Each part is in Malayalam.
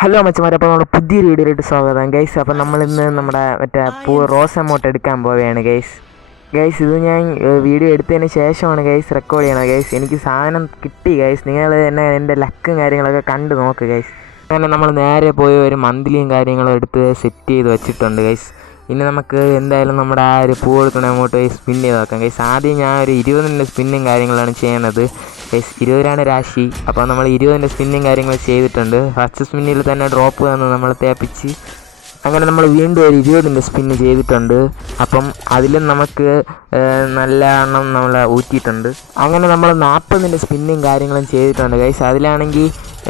ഹലോ മച്ചമാരെ, അപ്പോൾ നമ്മുടെ പുതിയൊരു വീഡിയോയിലോട്ട് സ്വാഗതം ഗൈസ്. അപ്പോൾ നമ്മളിന്ന് നമ്മുടെ റോസ് എമൗണ്ട് എടുക്കാൻ പോവുകയാണ് ഗൈസ്. ഇത് ഞാൻ വീഡിയോ എടുത്തതിന് ശേഷമാണ് ഗൈസ് റെക്കോർഡ് ചെയ്യണത് ഗൈസ്. എനിക്ക് സാധനം കിട്ടി ഗൈസ്. നിങ്ങൾ തന്നെ എൻ്റെ ലക്കും കാര്യങ്ങളൊക്കെ കണ്ട് നോക്ക് ഗൈസ്. അങ്ങനെ നമ്മൾ നേരെ പോയി ഒരു മന്ത്ലിയും കാര്യങ്ങളും എടുത്ത് സെറ്റ് ചെയ്ത് വെച്ചിട്ടുണ്ട് ഗൈസ്. ഇനി നമുക്ക് എന്തായാലും നമ്മുടെ ആ ഒരു പൂ കൊടുക്കണ അങ്ങോട്ട് പോയി സ്പിൻ ചെയ്ത് നോക്കാം ഗൈസ്. ആദ്യം ഞാൻ ഒരു 20ൻ്റെ സ്പിന്നും കാര്യങ്ങളാണ് ചെയ്യുന്നത് ഗൈസ്. 20 രാശി. അപ്പോൾ നമ്മൾ 20ൻ്റെ സ്പിന്നും കാര്യങ്ങൾ ചെയ്തിട്ടുണ്ട്. ഫസ്റ്റ് സ്പിന്നിൽ തന്നെ ഡ്രോപ്പ് തന്ന് നമ്മൾ തേപ്പിച്ച് അങ്ങനെ നമ്മൾ വീണ്ടും ഒരു 20ൻ്റെ സ്പിന്ന് ചെയ്തിട്ടുണ്ട്. അപ്പം അതിലും നമുക്ക് നല്ല എണ്ണം നമ്മൾ ഊറ്റിയിട്ടുണ്ട്. അങ്ങനെ നമ്മൾ 40ൻ്റെ സ്പിന്നും കാര്യങ്ങളും ചെയ്തിട്ടുണ്ട് ഗൈസ്. അതിലാണെങ്കിൽ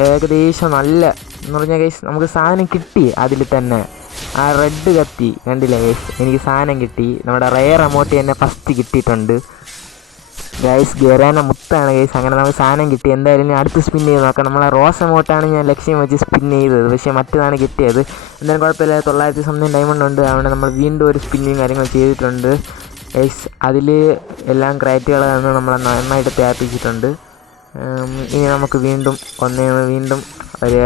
ഏകദേശം നല്ല എന്ന് പറഞ്ഞാൽ ഗൈസ് നമുക്ക് സാധനം കിട്ടി. അതിൽ തന്നെ ആ റെഡ് കത്തി കണ്ടില്ല ഗൈസ്, എനിക്ക് സാധനം കിട്ടി. നമ്മുടെ റെയർ എമൗണ്ട് തന്നെ ഫസ്റ്റ് കിട്ടിയിട്ടുണ്ട് ഗൈസ്. ഗെറാന മുത്താണ് ഗൈസ്. അങ്ങനെ നമുക്ക് സാധനം കിട്ടി. എന്തായാലും അടുത്ത് സ്പിൻ ചെയ്ത് നോക്കാം. നമ്മളെ റോസ് എമൗണ്ടാണ് ഞാൻ ലക്ഷ്യം വെച്ച് സ്പിൻ ചെയ്തത്, പക്ഷേ മറ്റേതാണ് കിട്ടിയത്. എന്തായാലും കുഴപ്പമില്ല. 900 സംതിങ് ഡയമണ്ട് ഉണ്ട്. അവിടെ നമ്മൾ വീണ്ടും ഒരു സ്പിന്നും കാര്യങ്ങൾ ചെയ്തിട്ടുണ്ട് ഗൈസ്. അതിൽ എല്ലാം ക്രൈറ്റുകളാണ് നമ്മൾ നന്നായിട്ട് തേപ്പിച്ചിട്ടുണ്ട്. ഇനി നമുക്ക് വീണ്ടും ഒരു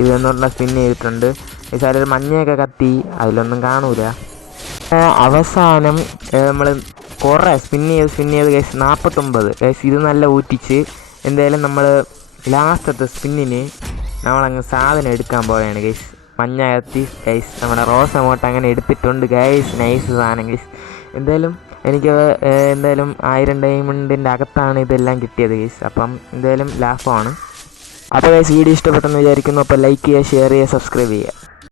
ഇതെന്നുള്ള സ്പിൻ ചെയ്തിട്ടുണ്ട് ഗൈസ്. അതിലൊരു മഞ്ഞയൊക്കെ കത്തി, അതിലൊന്നും കാണൂല. അവസാനം നമ്മൾ കുറേ സ്പിൻ ചെയ്ത് ഗൈസ് 49 ഗൈസ്. ഇത് നല്ല ഊറ്റിച്ച് എന്തായാലും നമ്മൾ ലാസ്റ്റത്തെ സ്പിന്നിന് നമ്മളങ്ങ് സാധനം എടുക്കാൻ പോവുകയാണ് ഗൈസ്. മഞ്ഞ കത്തി ഗൈസ്. നമ്മുടെ റോസ് എമൗണ്ട് അങ്ങനെ എടുത്തിട്ടുണ്ട് ഗൈസ്. നൈസ് സാധനം ഗൈസ്. എന്തായാലും എനിക്ക് 1000 ഡയമണ്ടിൻ്റെ അകത്താണ് ഇതെല്ലാം കിട്ടിയത് ഗൈസ്. അപ്പം എന്തായാലും ലാഭമാണ്. അപ്പോൾ ഗൈസ് വീഡിയോ ഇഷ്ടപ്പെട്ടെന്ന് വിചാരിക്കുന്നു. അപ്പോൾ ലൈക്ക് ചെയ്യുക, ഷെയർ ചെയ്യുക, സബ്സ്ക്രൈബ് ചെയ്യുക.